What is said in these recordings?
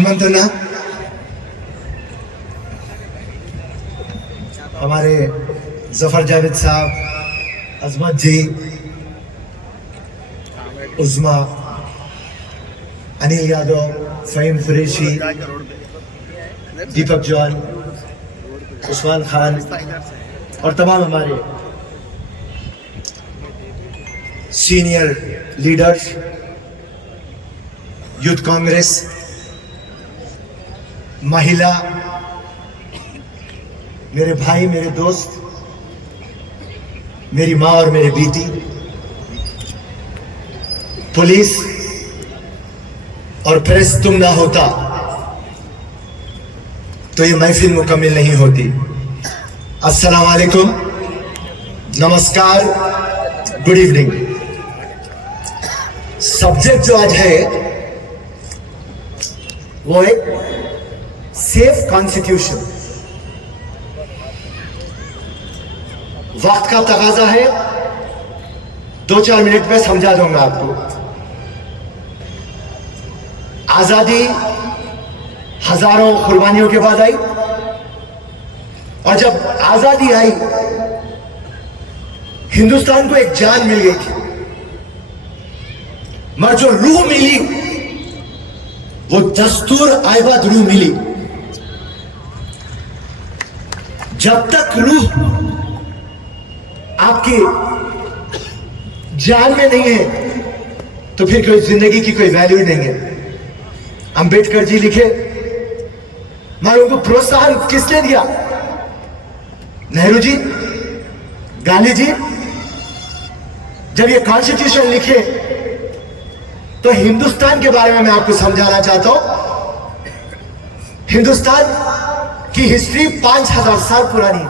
हनुमंतना हमारे जफर जावेद साहब, अजमत जी, उज़मा, अनिल यादव, फ़हीम कुरैशी, दीपक जॉन, उस्मान खान और तमाम हमारे सीनियर लीडर्स, यूथ कांग्रेस, महिला, मेरे भाई, मेरे दोस्त, मेरी माँ और मेरे बेटी, पुलिस और प्रेस तुम ना होता तो ये महफिल मुकम्मल नहीं होती। अस्सलाम वालेकुम, नमस्कार, गुड इवनिंग। सब्जेक्ट जो आज है वो है सेफ कॉन्स्टिट्यूशन। वक्त का तकाजा है, 2-4 मिनट में समझा दूंगा आपको। आजादी हजारों कुर्बानियों के बाद आई, और जब आजादी आई हिंदुस्तान को एक जान मिल गई थी, मगर जो रूह मिली वो दस्तूर आइबाद रूह मिली। जब तक रूह आपकी जान में नहीं है तो फिर कोई जिंदगी की कोई वैल्यू नहीं है। अंबेडकर जी लिखे, मगर उनको प्रोत्साहन किसने दिया? नेहरू जी, गांधी जी। जब ये कॉन्स्टिट्यूशन लिखे तो हिंदुस्तान के बारे में मैं आपको समझाना चाहता हूं। हिंदुस्तान की हिस्ट्री 5000 साल पुरानी है।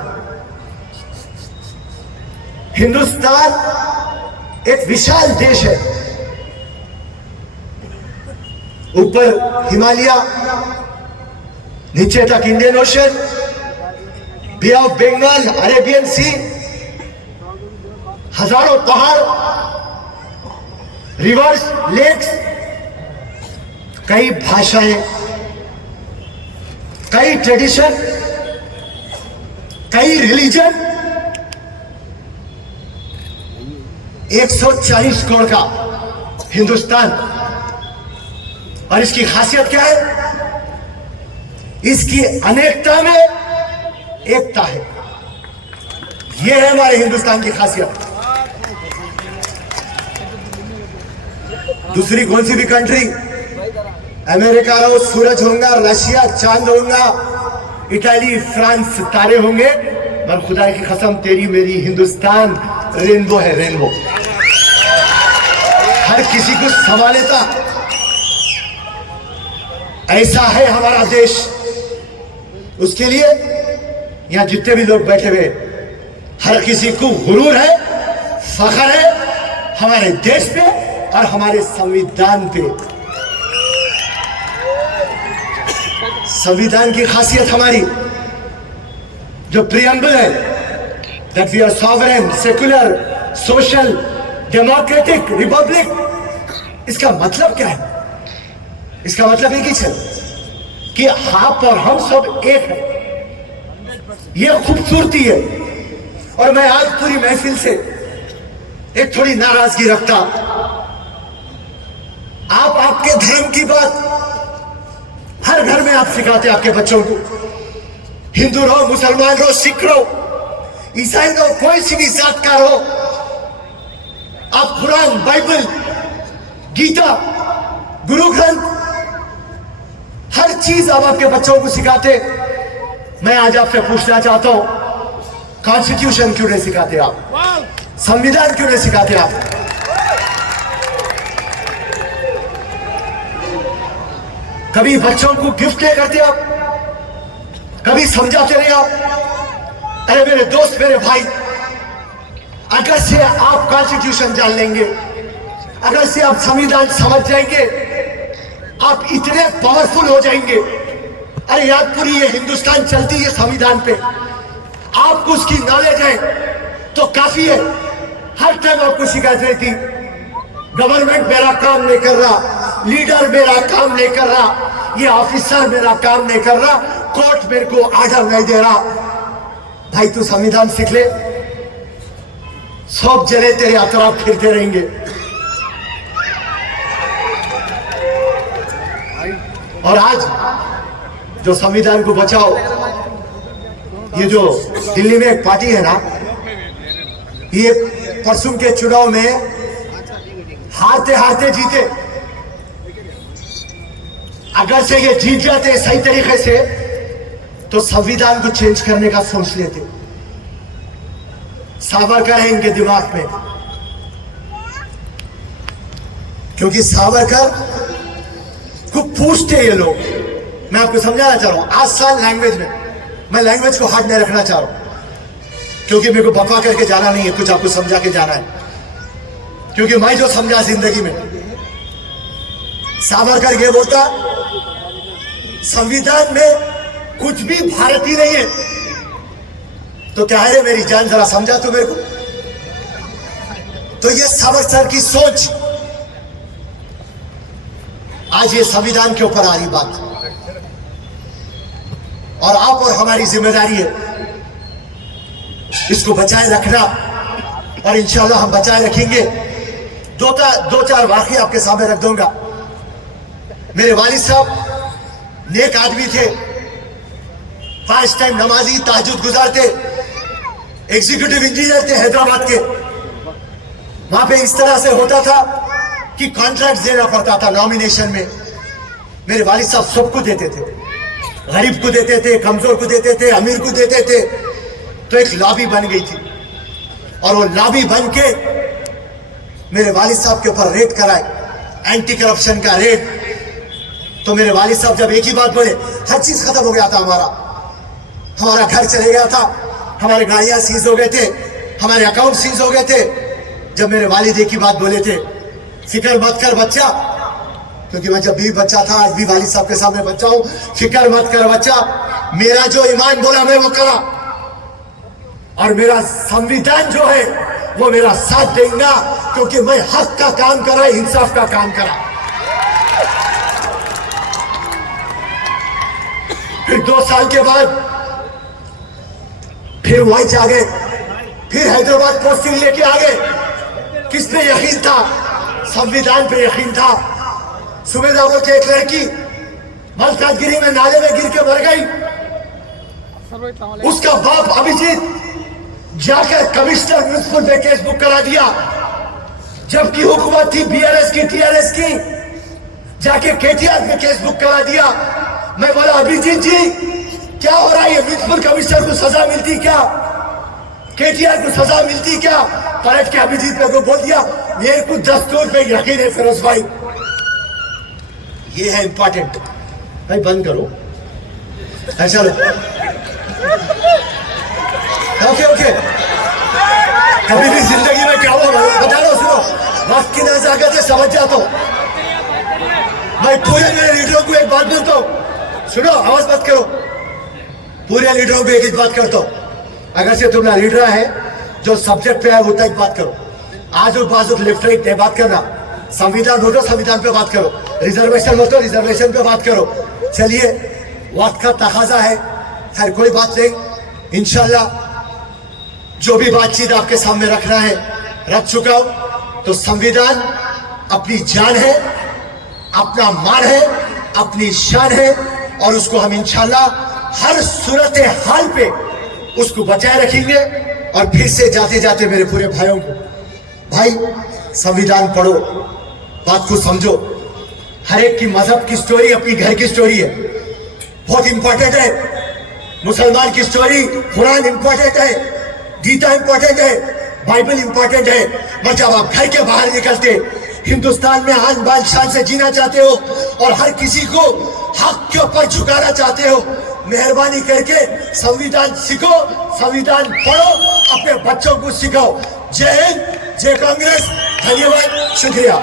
हिंदुस्तान एक विशाल देश है। ऊपर हिमालय, नीचे तक Indian ocean, bay of Bengal, Arabian sea, हजारों पहाड़, रिवर्स, लेक्स, कई भाषाएं, कई ट्रेडिशन, कई रिलीजन, 140 करोड़ का हिंदुस्तान। और इसकी खासियत क्या है? इसकी अनेकता में एकता है। यह है हमारे हिंदुस्तान की खासियत। दूसरी कौन सी भी कंट्री, अमेरिका रहो, सूरज होगा, रशिया चांद होगा, इटाली, फ्रांस तारे होंगे, मगर खुदा की कसम तेरी मेरी हिंदुस्तान रेनबो है, रेनबो। हर किसी को समा लेता, ऐसा है हमारा देश। उसके लिए यहां जितने भी लोग बैठे हुए, हर किसी को गुरूर है, फख्र है हमारे देश पे और हमारे संविधान पे। संविधान की खासियत हमारी जो प्रियम्बल है, that we are sovereign, secular, social, democratic republic. इसका मतलब क्या है? इसका मतलब एक ही है कि आप और हम सब एक हैं। यह खूबसूरती है। और मैं आज पूरी महफिल से एक थोड़ी नाराजगी रखता। आप आपके धर्म की बात हर घर में आप सिखाते आपके बच्चों को। हिंदू रहो, मुसलमान रहो, सिख रहो, ईसाई रहो, कोई सी भी जात का रहो, आप कुरान, बाइबल, गीता, गुरु ग्रंथ, हर चीज आप आपके बच्चों को सिखाते। मैं आज आपसे पूछना चाहता हूं, कॉन्स्टिट्यूशन क्यों नहीं सिखाते आप? संविधान क्यों नहीं सिखाते आप? कभी बच्चों को गिफ्ट नहीं करते आप? कभी समझाते नहीं आप? अरे मेरे दोस्त, मेरे भाई, अगर से आप कॉन्स्टिट्यूशन जान लेंगे, अगर से आप संविधान समझ जाएंगे, आप इतने पावरफुल हो जाएंगे। अरे यार, पूरी ये हिंदुस्तान चलती है संविधान पे। आपको उसकी नॉलेज है तो काफी है। हर टाइम आपको शिकायत रहती, गवर्नमेंट मेरा काम नहीं कर रहा, लीडर मेरा काम नहीं कर रहा, ये ऑफिसर मेरा काम नहीं कर रहा, कोर्ट मेरे को ऑर्डर नहीं दे रहा। भाई तू संविधान सीख ले, सब जने तेरे अतराफ फिरते रहेंगे। और आज जो संविधान को बचाओ, ये जो दिल्ली में एक पार्टी है ना, ये परसों के चुनाव में हारते हारते जीते। अगर से ये जीत जाते सही तरीके से तो संविधान को चेंज करने का सोच लेते। सावरकर है इनके दिमाग में, क्योंकि सावरकर को पूछते ये लोग। मैं आपको समझाना चाह रहा हूं आसान लैंग्वेज में, मैं लैंग्वेज को हार्ड नहीं रखना चाह रहा हूं, क्योंकि मेरे को बकवा करके जाना नहीं है, कुछ आपको समझा के जाना है। क्योंकि मैं जो समझा जिंदगी में, सावरकर ये बोलता संविधान में कुछ भी भारतीय नहीं है, तो क्या है रे मेरी जान, जरा समझा तू मेरे को। तो ये सावरकर की सोच आज ये संविधान के ऊपर आ रही बात, और आप और हमारी जिम्मेदारी है इसको बचाए रखना, और इंशाल्लाह हम बचाए रखेंगे। दो चार वाकई आपके सामने रख दूंगा। मेरे वालिद साहब नेक आदमी थे, 5 टाइम नमाजी, तहज्जुद गुजारते, एग्जीक्यूटिव इंजीनियर थे हैदराबाद के। वहां पे इस तरह से होता था कि कॉन्ट्रैक्ट देना पड़ता था नॉमिनेशन में। मेरे वालिद साहब सबको देते थे, गरीब को देते थे, कमजोर को देते थे, अमीर को देते थे। तो एक लॉबी बन गई थी, और वो लॉबी बन के मेरे वालिद साहब के ऊपर रेड कराए, एंटी करप्शन का रेड। तो मेरे वालिद साहब जब एक ही बात बोले, हर चीज खत्म हो गया था, हमारा घर चले गया था, हमारे गाड़ियां सीज हो गए थे, हमारे अकाउंट सीज हो गए थे। जब मेरे वालिद एक ही बात बोले थे, फिक्र मत कर बच्चा, क्योंकि मैं जब भी बच्चा था, आज भी वालिद साहब के सामने बच्चा हूं, फिक्र मत कर बच्चा, मेरा जो ईमान बोला मैं वो करा, और मेरा संविधान जो है वो मेरा साथ देगा, क्योंकि मैं हक का काम करा, इंसाफ का काम करा। फिर 2 साल के बाद फिर वहीं आ गए, फिर हैदराबाद पोस्टिंग लेके आ गए। किस पे यकीन था? संविधान पे यकीन था। सुबेदा बोल के एक लड़की मलकाजगिरी में नाले में गिर के मर गई, उसका बाप अभिजीत जाकर कमिश्नर म्युनिसिपल पे केस बुक करा दिया, जबकि हुकूमत थी बीआरएस की, टीआरएस की, जाके केटीआर पे केस बुक करा दिया। मैं बोला अभिजीत जी क्या हो रहा है, म्युनिसिपल कमिश्नर को सजा मिलती क्या, केटीआर को सजा मिलती क्या? पलट के अभिजीत ने को बोल दिया मेरे को दस्तूर पे यकीन है फिरोज भाई। ये है इंपॉर्टेंट भाई, बंद करो ऐसा। ओके ओके, कभी भी जिंदगी में क्या हुआ बता लो, सुनो, वक्त की नजाकत है, समझ जाता हूं मैं। पूरे मेरे लीडरों को एक बात बोलता हूं, सुनो, आवाज मत करो, पूरे लीडरों को एक ही बात करता हूं, अगर से तुम्हारा लीडर है जो सब्जेक्ट पे है वो तक बात करो, आजू बाजू लेफ्ट राइट नहीं बात करना। संविधान हो तो संविधान पे बात करो, रिजर्वेशन हो तो रिजर्वेशन पे बात करो। चलिए वक्त का तकाजा है, खैर कोई बात नहीं, इंशाल्लाह जो भी बातचीत आपके सामने रखना है रख चुका हूं। तो संविधान अपनी जान है, अपना मान है, अपनी शान है, और उसको हम इंशाल्लाह हर सूरत हाल पे उसको बचाए रखेंगे। और फिर से जाते जाते मेरे पूरे भाइयों को, भाई संविधान पढ़ो, बात को समझो, हर एक की मजहब की स्टोरी अपनी घर की स्टोरी है, बहुत इंपॉर्टेंट है। मुसलमान की स्टोरी कुरान इंपॉर्टेंट है, गीता इंपॉर्टेंट है, बाइबल इंपॉर्टेंट है। मगर जब आप घर के बाहर निकलते हिंदुस्तान में आन बान शान से जीना चाहते हो और हर किसी को हक के ऊपर झुकाना चाहते हो, मेहरबानी करके संविधान सीखो, संविधान पढ़ो, अपने बच्चों को सिखाओ। जय हिंद, जय कांग्रेस, धन्यवाद, शुक्रिया।